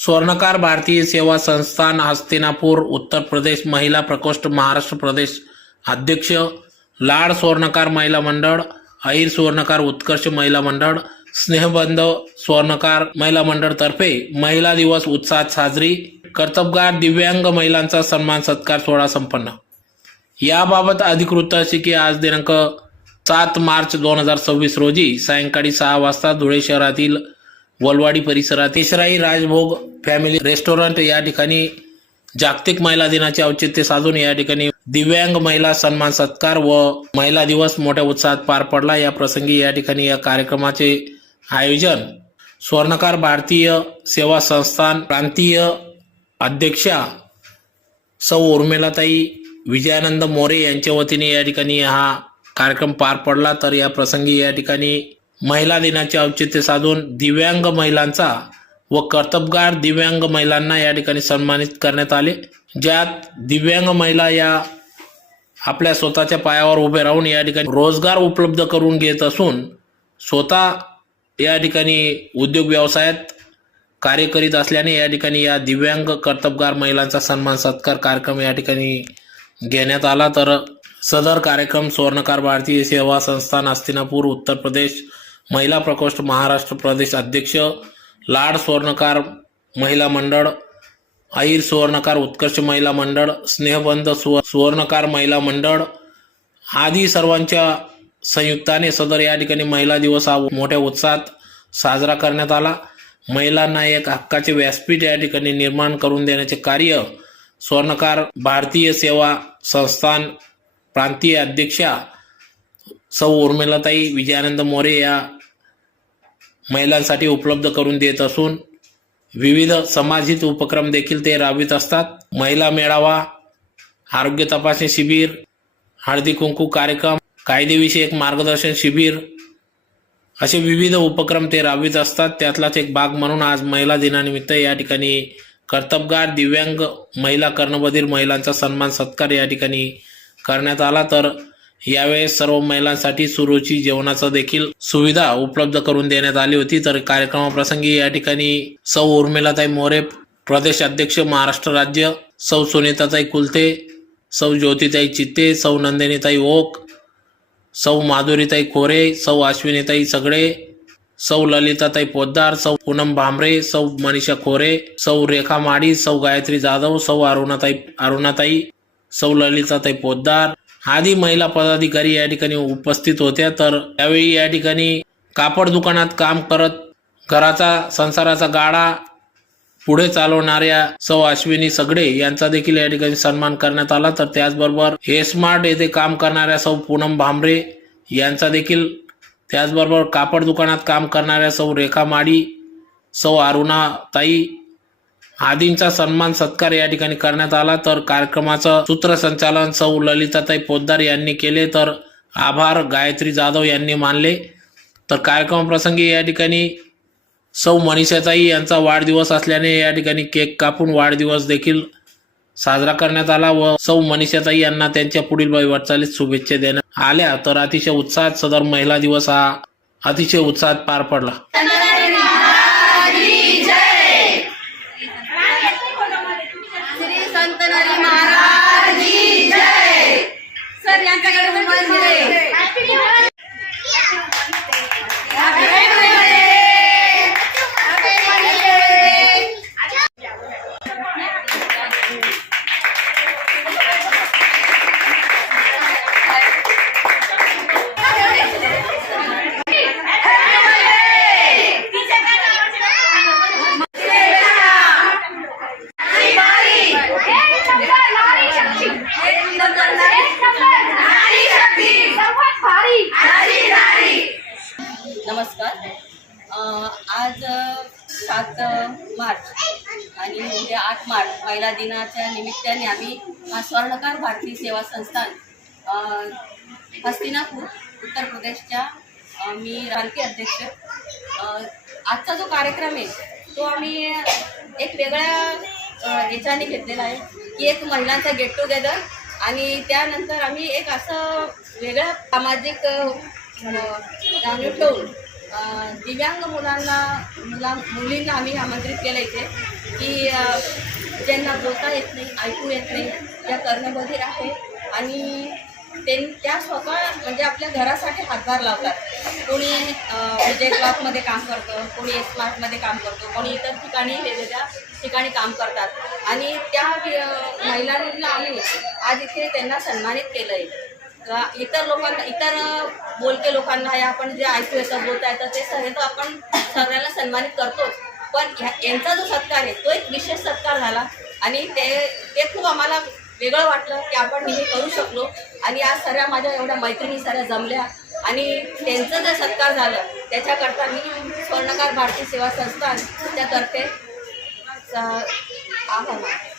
स्वर्णकार भारतीय सेवा संस्थान हस्तिनापुर उत्तर प्रदेश महिला प्रकोष्ठ महाराष्ट्र प्रदेश अध्यक्ष लाड स्वर्णकार महिला मंडळ, अहिर स्वर्णकार उत्कर्ष महिला मंडळ, स्नेहबंध स्वर्णकार महिला मंडळ तर्फे महिला दिवस उत्साहात साजरी. कर्तबगार दिव्यांग महिलांचा सन्मान सत्कार सोहळा संपन्न. याबाबत अधिक वृत्त असे की आज दिनांक 7 मार्च 2026 रोजी सायंकाळी 6 वाजता धुळे शहरातील वलवाडी परिसरात केशराई राजभोग फॅमिली रेस्टॉरंट या ठिकाणी जागतिक महिला दिनाचे औचित्य साधून या ठिकाणी दिव्यांग महिला सन्मान सत्कार व महिला दिवस मोठ्या उत्साहात पार पडला. या प्रसंगी या ठिकाणी या कार्यक्रमाचे आयोजन स्वर्णकार भारतीय सेवा संस्थान प्रांतीय अध्यक्षा सौ उर्मिलाताई विजयानंद मोरे यांच्या वतीने या ठिकाणी हा कार्यक्रम पार पडला. तर या प्रसंगी या ठिकाणी महिला दिनाचे औचित्य साधून दिव्यांग महिलांचा व कर्तबगार दिव्यांग महिलांना या ठिकाणी सन्मानित करण्यात आले, ज्यात दिव्यांग महिला या आपल्या स्वतःच्या पायावर उभे राहून या ठिकाणी रोजगार उपलब्ध करून घेत असून स्वतः या ठिकाणी उद्योग व्यवसायात कार्य करीत असल्याने या ठिकाणी या दिव्यांग कर्तबगार महिलांचा सन्मान सत्कार कार्यक्रम या ठिकाणी घेण्यात आला. तर सदर कार्यक्रम स्वर्णकार भारतीय सेवा संस्थान हस्तिनापुर उत्तर प्रदेश महिला प्रकोष्ठ महाराष्ट्र प्रदेश अध्यक्ष लाड स्वर्णकार महिला मंडळ, अहिर स्वर्णकार उत्कर्ष महिला मंडळ, स्नेहबंध स्वर्णकार महिला मंडळ आदी सर्वांच्या संयुक्ताने सदर या ठिकाणी महिला दिवस हा मोठ्या उत्साहात साजरा करण्यात आला. महिलांना एक हक्काचे व्यासपीठ या ठिकाणी निर्माण करून देण्याचे कार्य स्वर्णकार भारतीय सेवा संस्थान प्रांतीय अध्यक्षा सौ उर्मिलाताई विजयानंद मोरे या महिलांसाठी उपलब्ध करून देत असून विविध समाजहित उपक्रम देखील ते राबवित असतात. महिला मेळावा, आरोग्य तपासणी शिबिर, हळदी कुंकू कार्यक्रम, कायदेविषयक मार्गदर्शन शिबिर असे विविध उपक्रम ते राबवित असतात. त्यातलाच एक भाग म्हणून आज महिला दिनानिमित्त या ठिकाणी कर्तबगार दिव्यांग महिला कर्णबधीर महिलांचा सन्मान सत्कार या ठिकाणी करण्यात आला. तर यावेळेस सर्व महिलांसाठी सुरुची जेवणाचा देखील सुविधा उपलब्ध करून देण्यात आली होती. तर कार्यक्रमाप्रसंगी या ठिकाणी सौ उर्मिलाताई मोरे प्रदेश अध्यक्ष महाराष्ट्र राज्य, सौ सुनीताताई कुलते, सौ ज्योतिताई चित्ते, सौ नंदिनीताई ओक, सौ माधुरीताई खोरे, सौ अश्विनीताई सगळे, सौ ललिताताई पोद्दार, सौ पूनम भामरे, सौ मनीषा खोरे, सौ रेखा माडी, सौ गायत्री जाधव, सौ अरुणाताई, सौ ललिताताई पोद्दार आदी महिला पदाधिकारी या ठिकाणी उपस्थित होत्या. तर यावेळी या ठिकाणी कापड दुकानात काम करत घराचा संसाराचा गाडा पुढे चालवणाऱ्या सौ अश्विनी सगळे यांचा देखील या ठिकाणी सन्मान करण्यात आला. तर त्याचबरोबर हे स्मार्ट येथे काम करणाऱ्या सौ पूनम भामरे यांचा देखील, त्याचबरोबर कापड दुकानात काम करणाऱ्या सौ रेखा माडी, सौ अरुणाताई आदींचा सन्मान सत्कार या ठिकाणी करण्यात आला. तर कार्यक्रमाचं सूत्रसंचालन सौ ललिताताई पोद्दार यांनी केले, तर आभार गायत्री जाधव यांनी मानले. तर कार्यक्रमाप्रसंगी या ठिकाणी सौ मनीषाताई यांचा वाढदिवस असल्याने या ठिकाणी केक कापून वाढदिवस देखील साजरा करण्यात आला व सौ मनीषाताई यांना त्यांच्या पुढील वाटचालीस शुभेच्छा देण्यात आल्या. तर अतिशय उत्साहात सदर महिला दिवस हा अतिशय उत्साहात पार पडला. नमस्कार. आज 7 मार्च आणि उद्या 8 मार्च महिला दिनाच्या निमित्ताने आम्ही स्वर्णकार भारतीय सेवा संस्थान हस्तिनापुर उत्तर प्रदेशच्या मी राजकीय अध्यक्ष. आजचा जो कार्यक्रम आहे तो आम्ही एक वेगळ्या याच्याने घेतलेला आहे की एक महिलांचा गेट टुगेदर आणि त्यानंतर आम्ही एक असं वेगळं सामाजिक जाणीव ठेवून दिव्यांग मुलींना आम्ही आमंत्रित केलं इथे की ज्यांना बोलता येत नाही, ऐकू येत नाही, त्या कर्णबधीर आहे आणि त्या स्वतः म्हणजे आपल्या घरासाठी हातभार लावतात. कोणी विजय क्लॉकमध्ये काम करतं, कोणी स्मार्टमध्ये काम करतो, कोणी इतर ठिकाणी वेगवेगळ्या ठिकाणी काम करतात आणि त्या महिलांना आम्ही आज इथे त्यांना सन्मानित केलं आहे. इतर लोकांना, इतर बोलके लोकांना या आपण जे ऐकू येतं, बोलता येतं ते सगळं आपण सगळ्यांना सन्मानित करतोच, पण यांचा जो सत्कार आहे तो एक विशेष सत्कार झाला आणि ते खूप आम्हाला वेगळं वाटलं की आपण हे करू शकलो. आणि आज सर्व माझ्या एवढ्या मैत्रिणी सर्व जमल्या आणि त्यांचं जे सत्कार झालं त्याच्याकरता मी स्वर्णकार भारती सेवा संस्थान त्यातर्फे आभार मानते.